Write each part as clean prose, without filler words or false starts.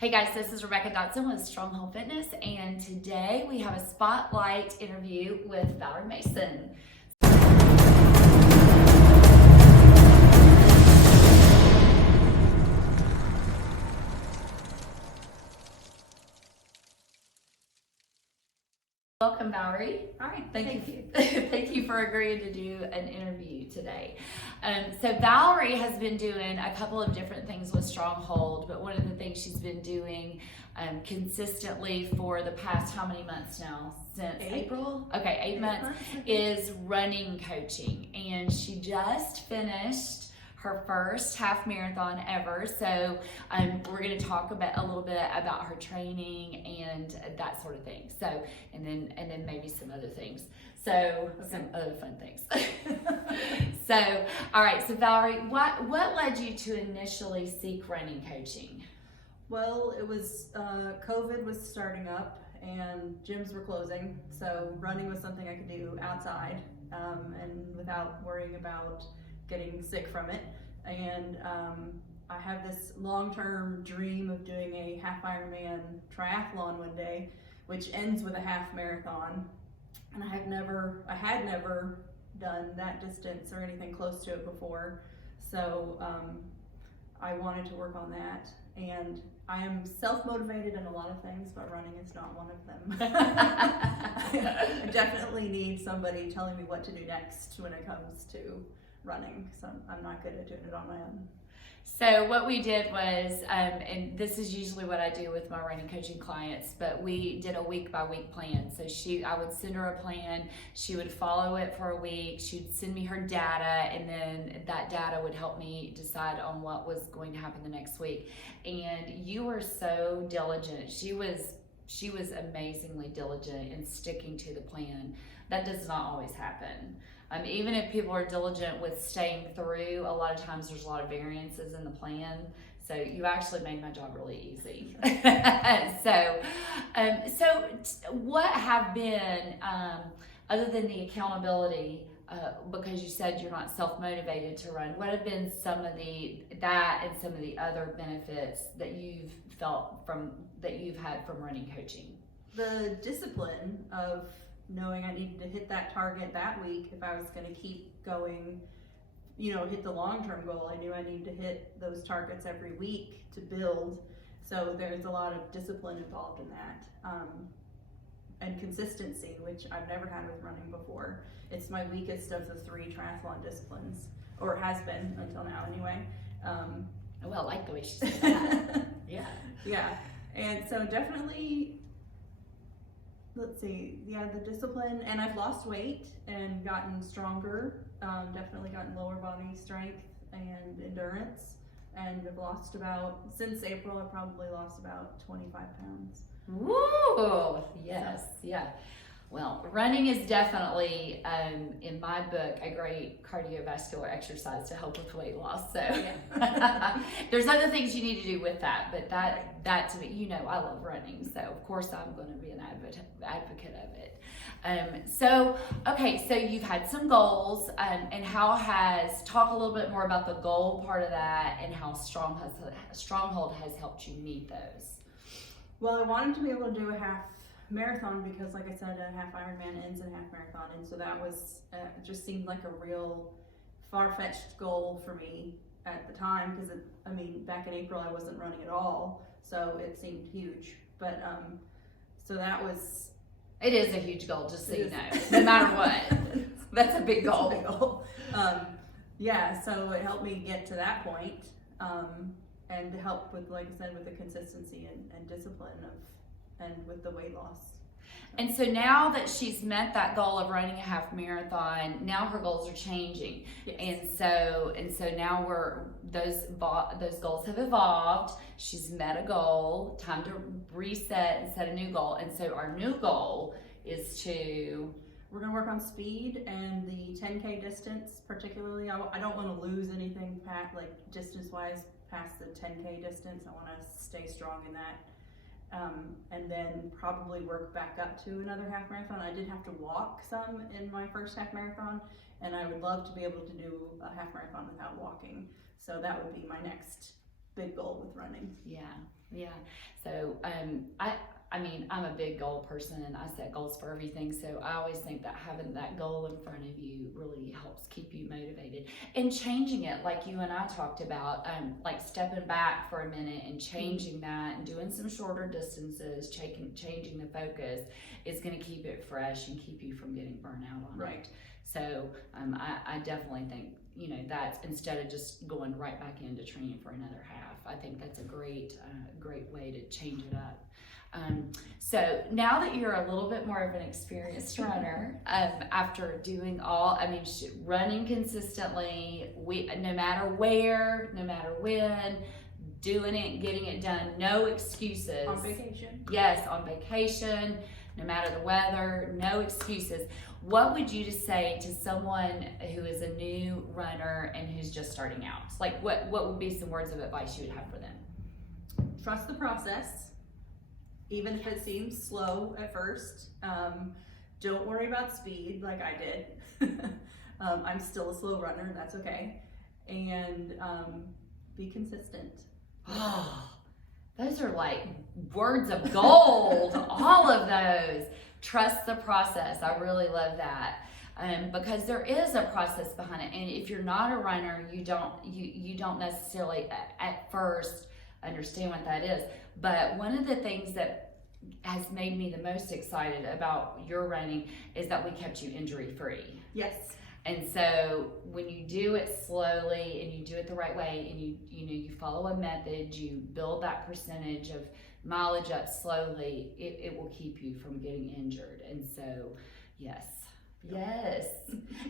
Hey guys, this is Rebecca Dotson with Stronghold Fitness, and today we have a spotlight interview with Valerie Mason. Welcome, Valerie. Hi, Thank you. Thank you for agreeing to do an interview today. So Valerie has been doing a couple of different things with Stronghold, but one of the things she's been doing consistently for the past how many months now? Since April? Okay, 8 months is running coaching, and she just finished her first half marathon ever. So we're going to talk about a little bit about her training and that sort of thing. So and then maybe some other things. So some other fun things. So all right. So Valerie, what led you to initially seek running coaching? Well, it was COVID was starting up and gyms were closing, so running was something I could do outside and without worrying about getting sick from it. And I have this long-term dream of doing a half Ironman triathlon one day, which ends with a half marathon. And I had never done that distance or anything close to it before. So I wanted to work on that. And I am self-motivated in a lot of things, but running is not one of them. I definitely need somebody telling me what to do next when it comes to running, so I'm not good at doing it on my own. So what we did was, and this is usually what I do with my running coaching clients, but we did a week-by-week plan. So I would send her a plan, she would follow it for a week, she'd send me her data, and then that data would help me decide on what was going to happen the next week. And you were so diligent. She was amazingly diligent in sticking to the plan. That does not always happen. Even if people are diligent with staying through, a lot of times there's a lot of variances in the plan. So you actually made my job really easy. So what have been, other than the accountability, because you said you're not self-motivated to run, what have been some of the other benefits that you've had from running coaching? The discipline of knowing I needed to hit that target that week if I was going to keep going, hit the long-term goal. I knew I needed to hit those targets every week to build. So there's a lot of discipline involved in that. And consistency, which I've never had with running before. It's my weakest of the 3 triathlon disciplines, or it has been until now anyway. Well, I like the way she said that. Yeah. And so definitely, the discipline, and I've lost weight and gotten stronger, definitely gotten lower body strength and endurance, and I've lost since April, I've probably lost about 25 pounds. Woo! Yes, yeah. Well, running is definitely, in my book, a great cardiovascular exercise to help with weight loss. So there's other things you need to do with that, but that to me, I love running. So of course I'm going to be an advocate of it. So you've had some goals, and talk a little bit more about the goal part of that and how Stronghold has helped you meet those. Well, I wanted to be able to do a half marathon because, like I said, a half Ironman ends in a half marathon, and so that was just seemed like a real far-fetched goal for me at the time, because back in April I wasn't running at all, so it seemed huge. But so that was. It is a huge goal, just so you know. No matter what, that's a big goal. It's a big goal. So it helped me get to that point, and to help with, like I said, with the consistency and discipline and with the weight loss. And so now that she's met that goal of running a half marathon, now her goals are changing. Yes. And so now those goals have evolved. She's met a goal, time to reset and set a new goal. And so our new goal is we're going to work on speed and the 10K distance particularly. I don't want to lose anything distance-wise past the 10K distance. I want to stay strong in that. And then probably work back up to another half marathon. I did have to walk some in my first half marathon, and I would love to be able to do a half marathon without walking. So that would be my next big goal with running. Yeah. Yeah. So, I mean, I'm a big goal person and I set goals for everything. So I always think that having that goal in front of you really helps keep you motivated, and changing it like you and I talked about, like stepping back for a minute and changing that and doing some shorter distances, changing the focus is going to keep it fresh and keep you from getting burnt out on Right. it. So, I definitely think, that's instead of just going right back into training for another half, I think that's a great way to change it up. So now that you're a little bit more of an experienced runner, after doing running consistently, no matter where, no matter when, doing it, getting it done, no excuses. On vacation. Yes, on vacation, no matter the weather, no excuses. What would you just say to someone who is a new runner and who's just starting out? Like, what would be some words of advice you would have for them? Trust the process. Even if it seems slow at first, don't worry about speed like I did. I'm still a slow runner, that's okay. And be consistent. Oh, those are like words of gold, all of those. Trust the process. I really love that. Because there is a process behind it. And if you're not a runner, you don't necessarily at first understand what that is. But one of the things that has made me the most excited about your running is that we kept you injury free. Yes. And so when you do it slowly and you do it the right way and you follow a method, you build that percentage of mileage up slowly, it will keep you from getting injured. And so, yes. And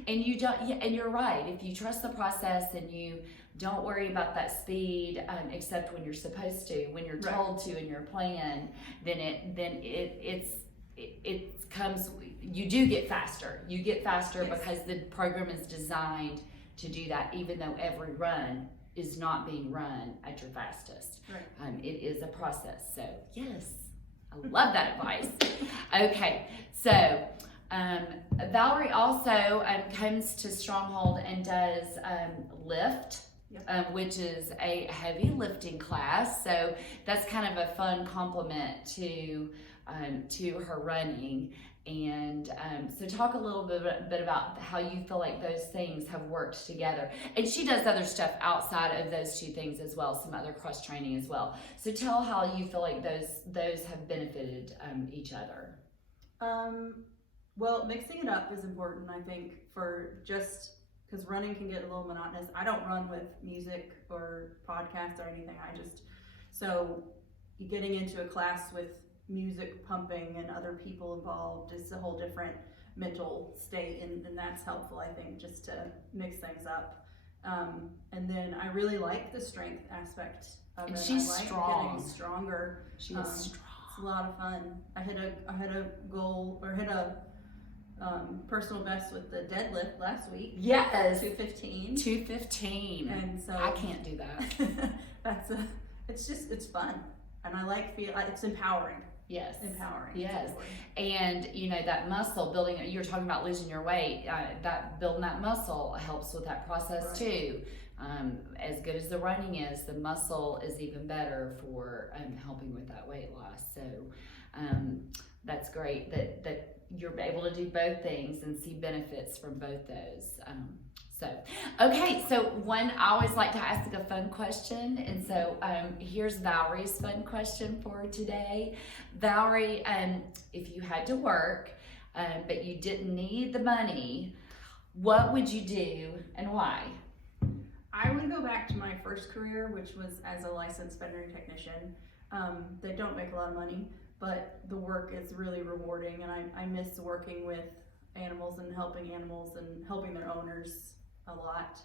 and you're right. If you trust the process and you don't worry about that speed, except when you're supposed to, when you're told to in your plan, then it comes. You do get faster. You get faster because the program is designed to do that. Even though every run is not being run at your fastest, it is a process. So yes, I love that advice. Okay, so. Valerie also comes to Stronghold and does lift, which is a heavy lifting class. So that's kind of a fun complement to her running. And so talk a little bit about how you feel like those things have worked together. And she does other stuff outside of those two things as well, some other cross training as well. So tell how you feel like those have benefited each other. Well, mixing it up is important, I think, for just because running can get a little monotonous. I don't run with music or podcasts or anything. So getting into a class with music pumping and other people involved is a whole different mental state, and that's helpful, I think, just to mix things up. And then I really like the strength aspect of it. She's I like strong. Getting stronger. She is strong. It's a lot of fun. I hit a goal, or hit a personal best with the deadlift last week. Yes. 215. 215. And so I can't do that. It's fun. And I like it's empowering. Yes. Empowering. Yes. And that muscle building, you're talking about losing your weight, building that muscle helps with that process too. As good as the running is, the muscle is even better for helping with that weight loss. So that's great that you're able to do both things and see benefits from both those. So one, I always like to ask a fun question, and so here's Valerie's fun question for today. Valerie, if you had to work, but you didn't need the money, what would you do and why? I would go back to my first career, which was as a licensed veterinary technician. They don't make a lot of money, but the work is really rewarding, and I miss working with animals and helping their owners a lot.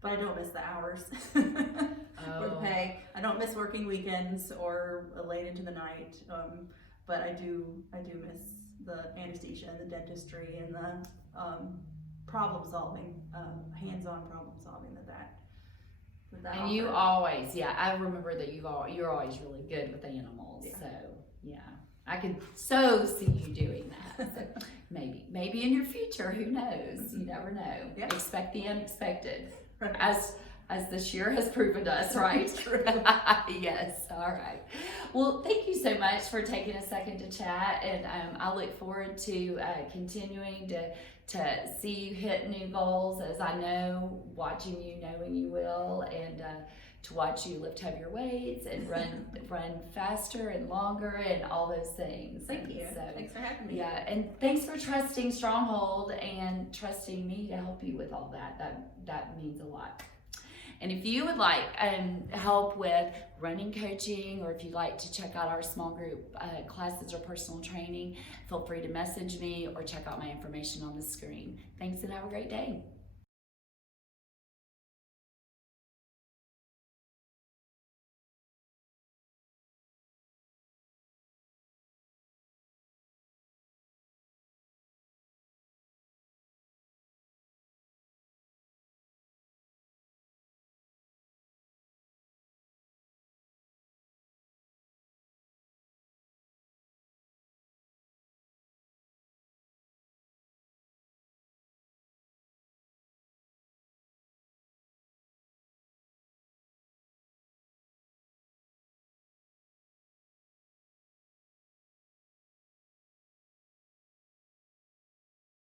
But I don't miss the hours or the pay. I don't miss working weekends or late into the night. But I do miss the anesthesia and the dentistry and the problem solving, hands-on problem solving that and you always, I remember that you're always really good with animals. Yeah. So I could so see you doing that. So maybe in your future, who knows? You never know. Yeah. Expect the unexpected. Right. As as this year has proven to us, right? True. Yes, all right. Well, thank you so much for taking a second to chat, and I look forward to continuing to see you hit new goals, as I know, watching you, knowing you will, and to watch you lift heavier weights and run faster and longer and all those things. Thank you. So, Thanks for having me. yeah, and thanks for trusting Stronghold and trusting me to help you with all that. That means a lot. And if you would like help with running coaching, or if you'd like to check out our small group classes or personal training, feel free to message me or check out my information on the screen. Thanks and have a great day.